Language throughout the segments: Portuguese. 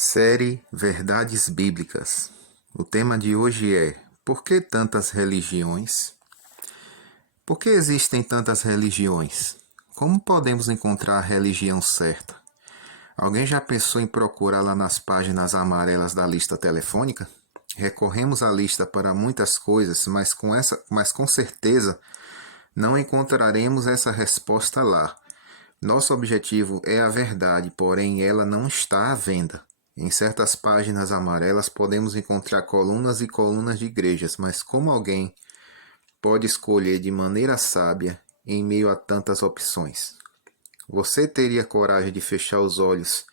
Série Verdades Bíblicas. O tema de hoje é: por que tantas religiões? Por que existem tantas religiões? Como podemos encontrar a religião certa? Alguém já pensou em procurar lá nas páginas amarelas da lista telefônica? Recorremos à lista para muitas coisas, mas com certeza não encontraremos essa resposta lá. Nosso objetivo é a verdade, porém ela não está à venda. Em certas páginas amarelas podemos encontrar colunas e colunas de igrejas, mas como alguém pode escolher de maneira sábia em meio a tantas opções? Você teria coragem de fechar os olhos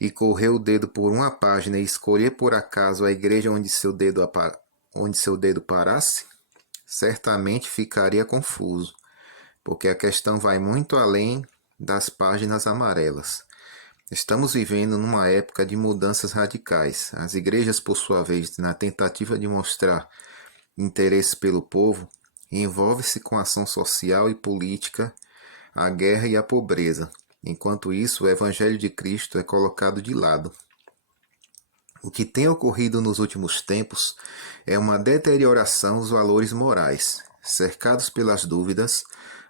e correr o dedo por uma página e escolher por acaso a igreja onde seu dedo parasse? Certamente ficaria confuso, porque a questão vai muito além das páginas amarelas. Estamos vivendo numa época de mudanças radicais. As igrejas, por sua vez, na tentativa de mostrar interesse pelo povo, envolve-se com a ação social e política, a guerra e a pobreza. Enquanto isso, o Evangelho de Cristo é colocado de lado. O que tem ocorrido nos últimos tempos é uma deterioração dos valores morais, cercados pelas dúvidas,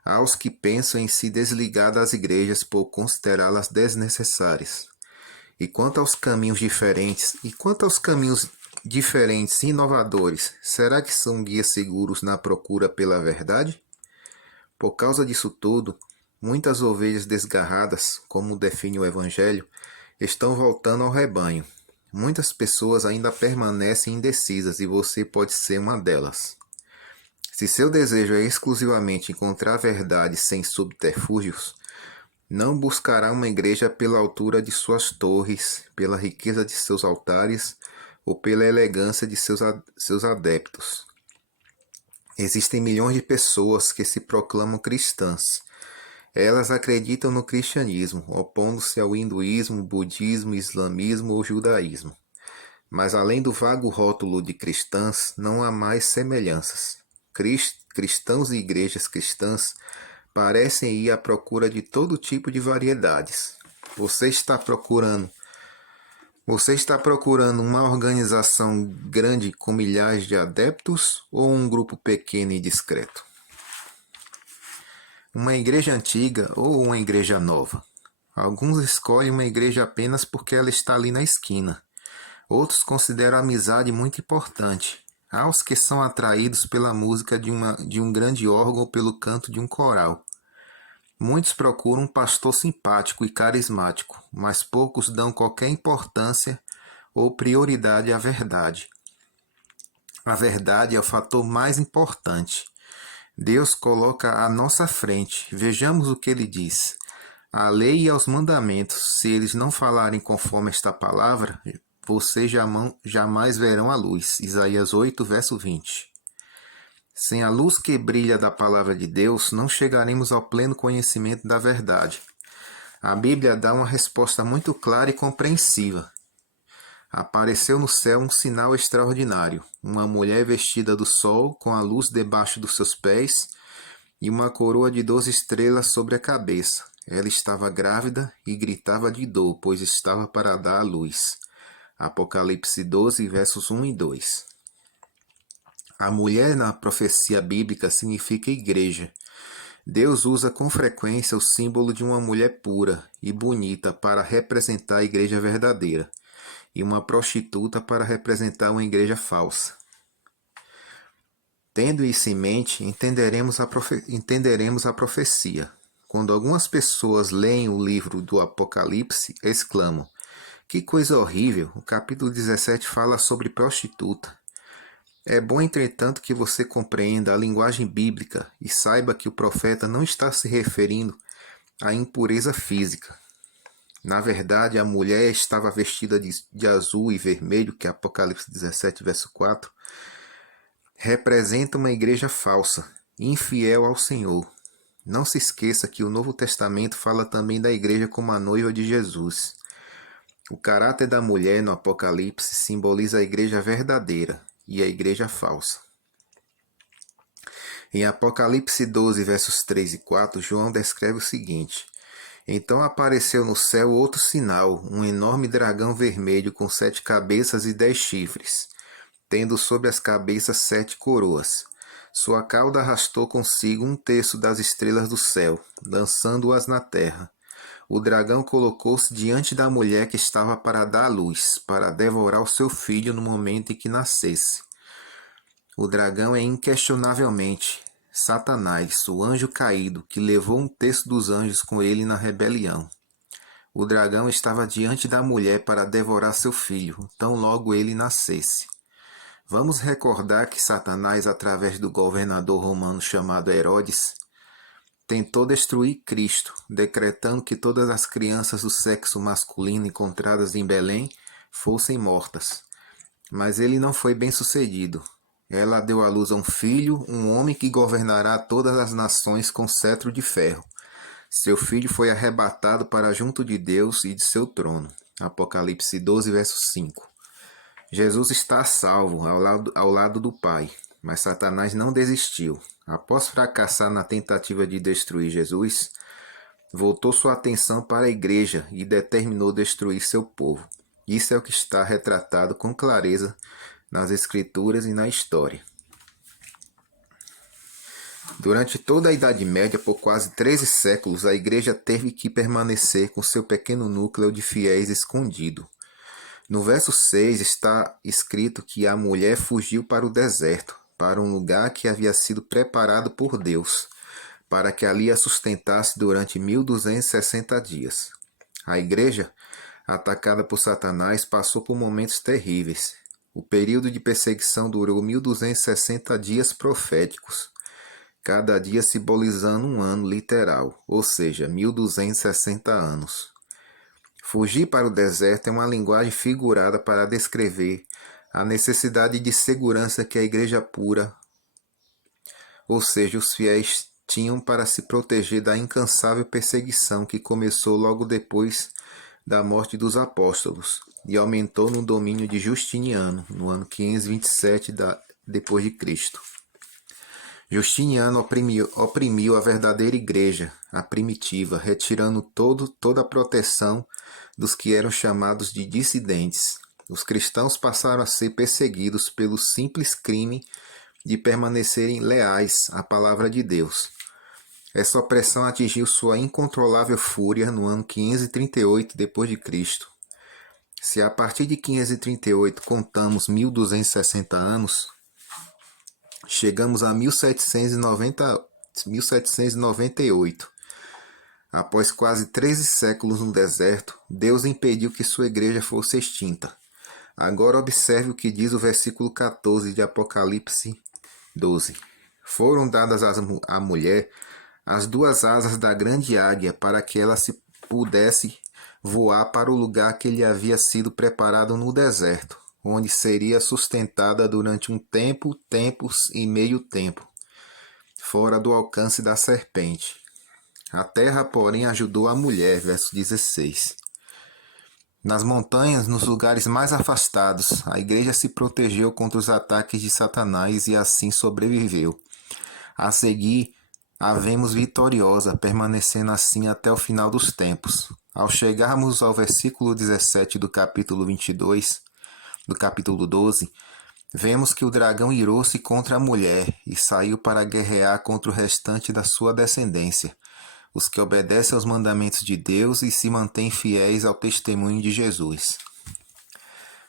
há os que pensam em se desligar das igrejas por considerá-las desnecessárias. E quanto aos caminhos diferentes e inovadores, será que são guias seguros na procura pela verdade? Por causa disso tudo, muitas ovelhas desgarradas, como define o Evangelho, estão voltando ao rebanho. Muitas pessoas ainda permanecem indecisas e você pode ser uma delas. Se seu desejo é exclusivamente encontrar a verdade sem subterfúgios, não buscará uma igreja pela altura de suas torres, pela riqueza de seus altares ou pela elegância de seus adeptos. Existem milhões de pessoas que se proclamam cristãs. Elas acreditam no cristianismo, opondo-se ao hinduísmo, budismo, islamismo ou judaísmo. Mas além do vago rótulo de cristãs, não há mais semelhanças. Cristãos e igrejas cristãs parecem ir à procura de todo tipo de variedades. Você está procurando uma organização grande com milhares de adeptos ou um grupo pequeno e discreto? Uma igreja antiga ou uma igreja nova? Alguns escolhem uma igreja apenas porque ela está ali na esquina. Outros consideram a amizade muito importante. Há os que são atraídos pela música de um grande órgão ou pelo canto de um coral. Muitos procuram um pastor simpático e carismático, mas poucos dão qualquer importância ou prioridade à verdade. A verdade é o fator mais importante. Deus coloca à nossa frente. Vejamos o que ele diz. A lei e aos mandamentos, se eles não falarem conforme esta palavra, vocês jamais verão a luz. Isaías 8, verso 20. Sem a luz que brilha da palavra de Deus, não chegaremos ao pleno conhecimento da verdade. A Bíblia dá uma resposta muito clara e compreensiva. Apareceu no céu um sinal extraordinário, uma mulher vestida do sol, com a luz debaixo dos seus pés e uma coroa de 12 estrelas sobre a cabeça. Ela estava grávida e gritava de dor, pois estava para dar à luz. Apocalipse 12, versos 1 e 2. A mulher na profecia bíblica significa igreja. Deus usa com frequência o símbolo de uma mulher pura e bonita para representar a igreja verdadeira, e uma prostituta para representar uma igreja falsa. Tendo isso em mente, entenderemos a profecia. Quando algumas pessoas leem o livro do Apocalipse, exclamam: que coisa horrível! O capítulo 17 fala sobre prostituta. É bom, entretanto, que você compreenda a linguagem bíblica e saiba que o profeta não está se referindo à impureza física. Na verdade, a mulher estava vestida de azul e vermelho, que é Apocalipse 17, verso 4, representa uma igreja falsa, infiel ao Senhor. Não se esqueça que o Novo Testamento fala também da igreja como a noiva de Jesus. O caráter da mulher no Apocalipse simboliza a igreja verdadeira e a igreja falsa. Em Apocalipse 12, versos 3 e 4, João descreve o seguinte: Então apareceu no céu outro sinal, um enorme dragão vermelho com 7 cabeças e 10 chifres, tendo sobre as cabeças 7 coroas. Sua cauda arrastou consigo 1/3 das estrelas do céu, lançando-as na terra. O dragão colocou-se diante da mulher que estava para dar à luz, para devorar o seu filho no momento em que nascesse. O dragão é inquestionavelmente Satanás, o anjo caído, que levou 1/3 dos anjos com ele na rebelião. O dragão estava diante da mulher para devorar seu filho, tão logo ele nascesse. Vamos recordar que Satanás, através do governador romano chamado Herodes, tentou destruir Cristo, decretando que todas as crianças do sexo masculino encontradas em Belém fossem mortas. Mas ele não foi bem sucedido. Ela deu à luz a um filho, um homem que governará todas as nações com cetro de ferro. Seu filho foi arrebatado para junto de Deus e de seu trono. Apocalipse 12, verso 5. Jesus está a salvo ao lado do Pai, mas Satanás não desistiu. Após fracassar na tentativa de destruir Jesus, voltou sua atenção para a igreja e determinou destruir seu povo. Isso é o que está retratado com clareza nas Escrituras e na história. Durante toda a Idade Média, por quase 13 séculos, a igreja teve que permanecer com seu pequeno núcleo de fiéis escondido. No verso 6 está escrito que a mulher fugiu para o deserto, para um lugar que havia sido preparado por Deus, para que ali a sustentasse durante 1260 dias. A igreja, atacada por Satanás, passou por momentos terríveis. O período de perseguição durou 1260 dias proféticos, cada dia simbolizando um ano literal, ou seja, 1260 anos. Fugir para o deserto é uma linguagem figurada para descrever a necessidade de segurança que a igreja pura, ou seja, os fiéis, tinham para se proteger da incansável perseguição que começou logo depois da morte dos apóstolos e aumentou no domínio de Justiniano, no ano 527 depois de Cristo. Justiniano oprimiu a verdadeira igreja, a primitiva, retirando toda a proteção dos que eram chamados de dissidentes. Os cristãos passaram a ser perseguidos pelo simples crime de permanecerem leais à palavra de Deus. Essa opressão atingiu sua incontrolável fúria no ano 538 d.C. Se a partir de 538 contamos 1260 anos, chegamos a 1798. Após quase 13 séculos no deserto, Deus impediu que sua igreja fosse extinta. Agora observe o que diz o versículo 14 de Apocalipse 12. Foram dadas à mulher as 2 asas da grande águia para que ela se pudesse voar para o lugar que lhe havia sido preparado no deserto, onde seria sustentada durante um tempo, tempos e meio tempo, fora do alcance da serpente. A terra, porém, ajudou a mulher, verso 16. Nas montanhas, nos lugares mais afastados, a igreja se protegeu contra os ataques de Satanás e assim sobreviveu. A seguir, a vemos vitoriosa, permanecendo assim até o final dos tempos. Ao chegarmos ao versículo 17 do capítulo 22, do capítulo 12, vemos que o dragão irou-se contra a mulher e saiu para guerrear contra o restante da sua descendência, os que obedecem aos mandamentos de Deus e se mantêm fiéis ao testemunho de Jesus.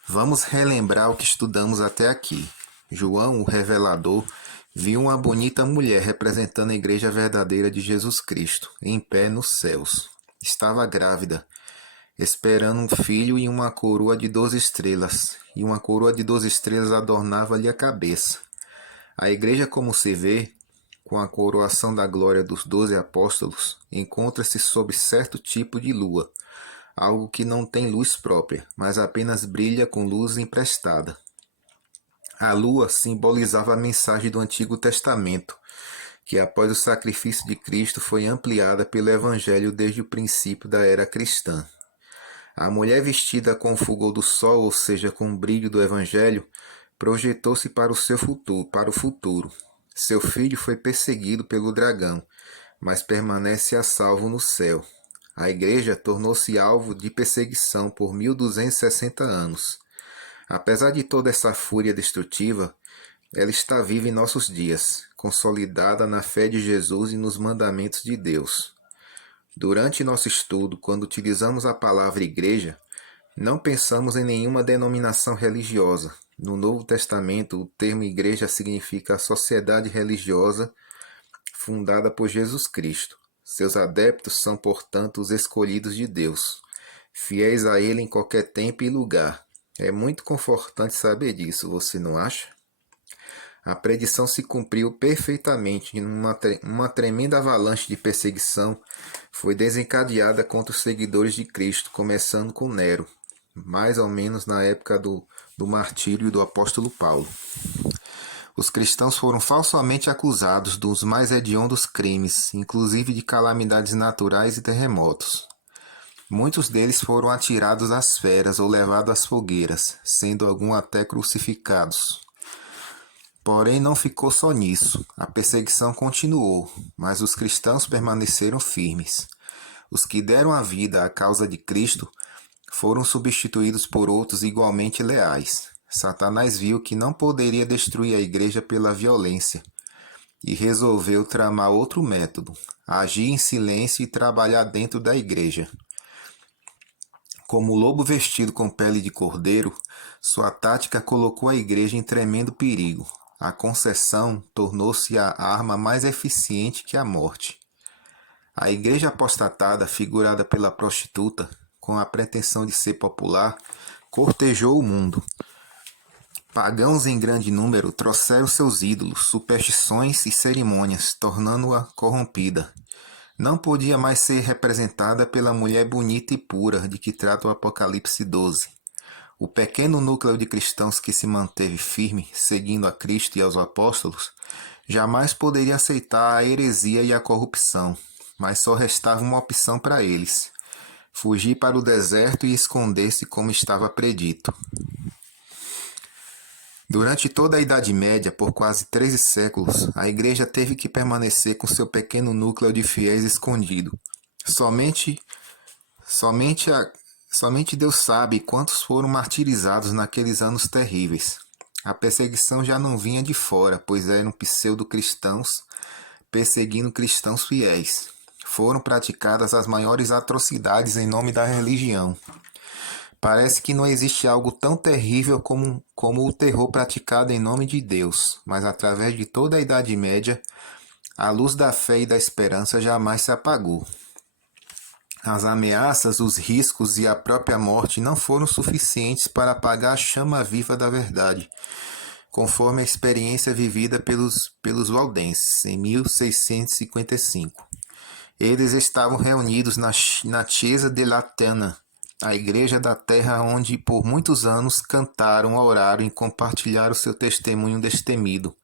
Vamos relembrar o que estudamos até aqui. João, o revelador, viu uma bonita mulher representando a igreja verdadeira de Jesus Cristo, em pé nos céus. Estava grávida, esperando um filho e uma coroa de 12 estrelas, e uma coroa de 12 estrelas adornava-lhe a cabeça. A igreja, como se vê, com a coroação da glória dos 12 apóstolos, encontra-se sob certo tipo de lua, algo que não tem luz própria, mas apenas brilha com luz emprestada. A lua simbolizava a mensagem do Antigo Testamento, que após o sacrifício de Cristo foi ampliada pelo Evangelho desde o princípio da era cristã. A mulher vestida com o fulgor do sol, ou seja, com o brilho do Evangelho, projetou-se para o futuro. Seu filho foi perseguido pelo dragão, mas permanece a salvo no céu. a Igreja tornou-se alvo de perseguição por 1260 anos. Apesar de toda essa fúria destrutiva, ela está viva em nossos dias, consolidada na fé de Jesus e nos mandamentos de Deus. Durante nosso estudo, quando utilizamos a palavra igreja, não pensamos em nenhuma denominação religiosa. No Novo Testamento, o termo igreja significa a sociedade religiosa fundada por Jesus Cristo. Seus adeptos são, portanto, os escolhidos de Deus, fiéis a Ele em qualquer tempo e lugar. É muito confortante saber disso, você não acha? A predição se cumpriu perfeitamente. Uma tremenda avalanche de perseguição foi desencadeada contra os seguidores de Cristo, começando com Nero, mais ou menos na época do martírio do apóstolo Paulo. Os cristãos foram falsamente acusados dos mais hediondos crimes, inclusive de calamidades naturais e terremotos. Muitos deles foram atirados às feras ou levados às fogueiras, sendo alguns até crucificados. Porém, não ficou só nisso. A perseguição continuou, mas os cristãos permaneceram firmes. Os que deram a vida à causa de Cristo foram substituídos por outros igualmente leais. Satanás viu que não poderia destruir a igreja pela violência e resolveu tramar outro método: agir em silêncio e trabalhar dentro da igreja. Como o lobo vestido com pele de cordeiro, sua tática colocou a igreja em tremendo perigo. A concessão tornou-se a arma mais eficiente que a morte. A igreja apostatada, figurada pela prostituta, com a pretensão de ser popular, cortejou o mundo. Pagãos em grande número trouxeram seus ídolos, superstições e cerimônias, tornando-a corrompida. Não podia mais ser representada pela mulher bonita e pura de que trata o Apocalipse 12. O pequeno núcleo de cristãos que se manteve firme, seguindo a Cristo e aos apóstolos, jamais poderia aceitar a heresia e a corrupção, mas só restava uma opção para eles: fugir para o deserto e esconder-se como estava predito. Durante toda a Idade Média, por quase 13 séculos, a Igreja teve que permanecer com seu pequeno núcleo de fiéis escondido. Somente Deus sabe quantos foram martirizados naqueles anos terríveis. A perseguição já não vinha de fora, pois eram pseudo-cristãos perseguindo cristãos fiéis. Foram praticadas as maiores atrocidades em nome da religião. Parece que não existe algo tão terrível como o terror praticado em nome de Deus, mas através de toda a Idade Média, a luz da fé e da esperança jamais se apagou. As ameaças, os riscos e a própria morte não foram suficientes para apagar a chama viva da verdade, conforme a experiência vivida pelos valdenses em 1655. Eles estavam reunidos na Chiesa della Terra, a igreja da terra onde por muitos anos cantaram, oraram e compartilharam seu testemunho destemido.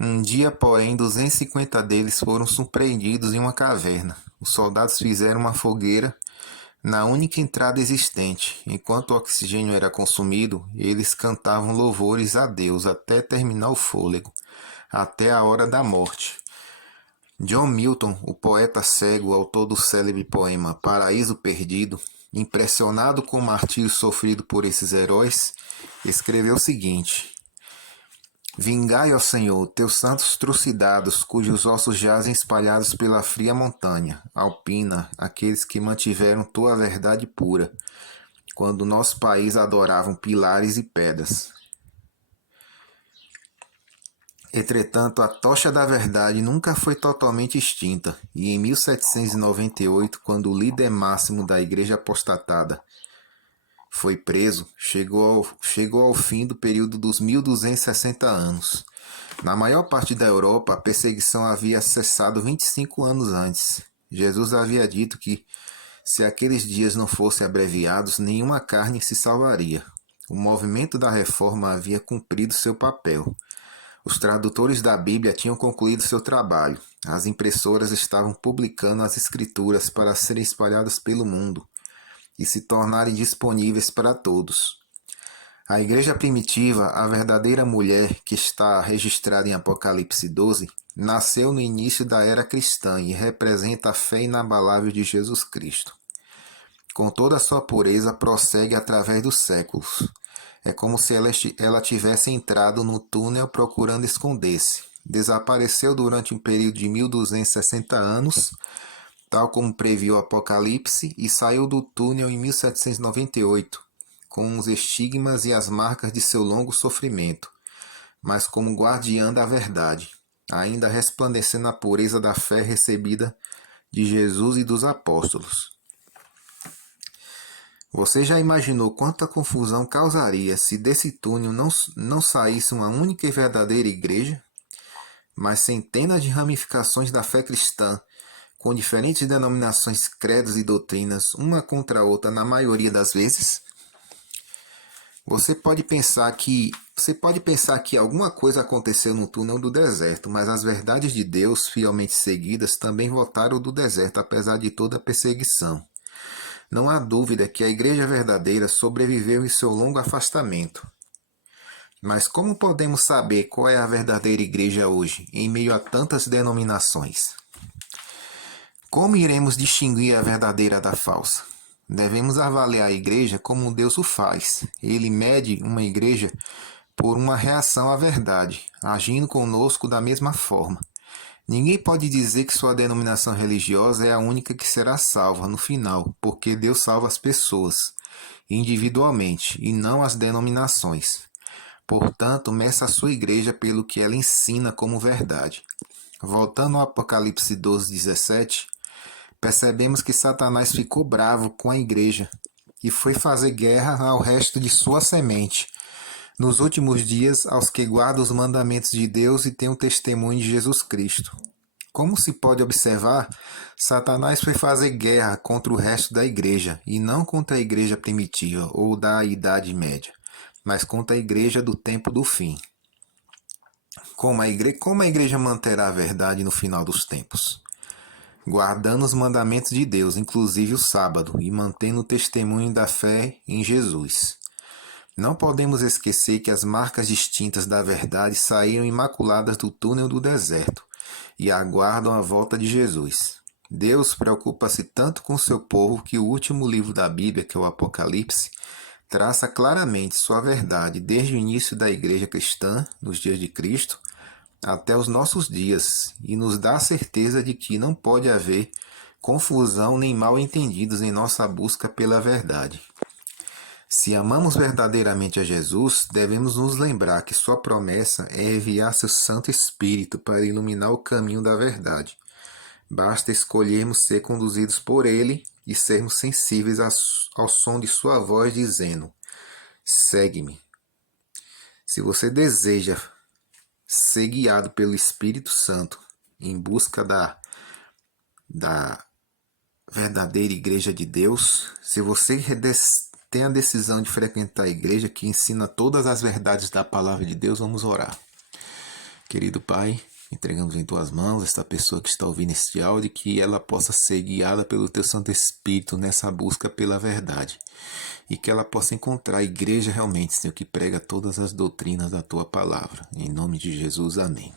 Um dia, porém, 250 deles foram surpreendidos em uma caverna. Os soldados fizeram uma fogueira na única entrada existente. Enquanto o oxigênio era consumido, eles cantavam louvores a Deus até terminar o fôlego, até a hora da morte. John Milton, o poeta cego, autor do célebre poema Paraíso Perdido, impressionado com o martírio sofrido por esses heróis, escreveu o seguinte: Vingai, ó Senhor, teus santos trucidados, cujos ossos jazem espalhados pela fria montanha, alpina, aqueles que mantiveram tua verdade pura, quando nosso país adoravam pilares e pedras. Entretanto, a tocha da verdade nunca foi totalmente extinta, e em 1798, quando o líder máximo da igreja apostatada foi preso, chegou ao fim do período dos 1260 anos. Na maior parte da Europa, a perseguição havia cessado 25 anos antes. Jesus havia dito que, se aqueles dias não fossem abreviados, nenhuma carne se salvaria. O movimento da reforma havia cumprido seu papel. Os tradutores da Bíblia tinham concluído seu trabalho. As impressoras estavam publicando as escrituras para serem espalhadas pelo mundo e se tornarem disponíveis para todos. A igreja primitiva, a verdadeira mulher que está registrada em Apocalipse 12, nasceu no início da era cristã e representa a fé inabalável de Jesus Cristo. Com toda a sua pureza, prossegue através dos séculos. É como se ela tivesse entrado no túnel procurando esconder-se. Desapareceu durante um período de 1260 anos, tal como previu o Apocalipse, e saiu do túnel em 1798, com os estigmas e as marcas de seu longo sofrimento, mas como guardiã da verdade, ainda resplandecendo a pureza da fé recebida de Jesus e dos apóstolos. Você já imaginou quanta confusão causaria se desse túnel não saísse uma única e verdadeira igreja, mas centenas de ramificações da fé cristã, com diferentes denominações, credos e doutrinas, uma contra a outra na maioria das vezes? Você pode pensar que alguma coisa aconteceu no túnel do deserto, mas as verdades de Deus, fielmente seguidas, também voltaram do deserto, apesar de toda a perseguição. Não há dúvida que a igreja verdadeira sobreviveu em seu longo afastamento. Mas como podemos saber qual é a verdadeira igreja hoje, em meio a tantas denominações? Como iremos distinguir a verdadeira da falsa? Devemos avaliar a igreja como Deus o faz. Ele mede uma igreja por uma reação à verdade, agindo conosco da mesma forma. Ninguém pode dizer que sua denominação religiosa é a única que será salva no final, porque Deus salva as pessoas, individualmente, e não as denominações. Portanto, meça a sua igreja pelo que ela ensina como verdade. Voltando ao Apocalipse 12:17, percebemos que Satanás ficou bravo com a igreja e foi fazer guerra ao resto de sua semente, nos últimos dias, aos que guardam os mandamentos de Deus e têm o testemunho de Jesus Cristo. Como se pode observar, Satanás foi fazer guerra contra o resto da igreja, e não contra a igreja primitiva ou da Idade Média, mas contra a igreja do tempo do fim. Como a igreja manterá a verdade no final dos tempos? Guardando os mandamentos de Deus, inclusive o sábado, e mantendo o testemunho da fé em Jesus. Não podemos esquecer que as marcas distintas da verdade saíram imaculadas do túnel do deserto e aguardam a volta de Jesus. Deus preocupa-se tanto com seu povo que o último livro da Bíblia, que é o Apocalipse, traça claramente sua verdade desde o início da igreja cristã, nos dias de Cristo, até os nossos dias, e nos dá a certeza de que não pode haver confusão nem mal-entendidos em nossa busca pela verdade. Se amamos verdadeiramente a Jesus, devemos nos lembrar que sua promessa é enviar seu Santo Espírito para iluminar o caminho da verdade. Basta escolhermos ser conduzidos por ele e sermos sensíveis ao som de sua voz dizendo: segue-me. Se você deseja ser guiado pelo Espírito Santo em busca da verdadeira igreja de Deus, se você tem a decisão de frequentar a igreja que ensina todas as verdades da palavra de Deus, vamos orar. Querido Pai, entregamos em Tuas mãos esta pessoa que está ouvindo este áudio, que ela possa ser guiada pelo Teu Santo Espírito nessa busca pela verdade. E que ela possa encontrar a igreja realmente, Senhor, que prega todas as doutrinas da Tua palavra. Em nome de Jesus, amém.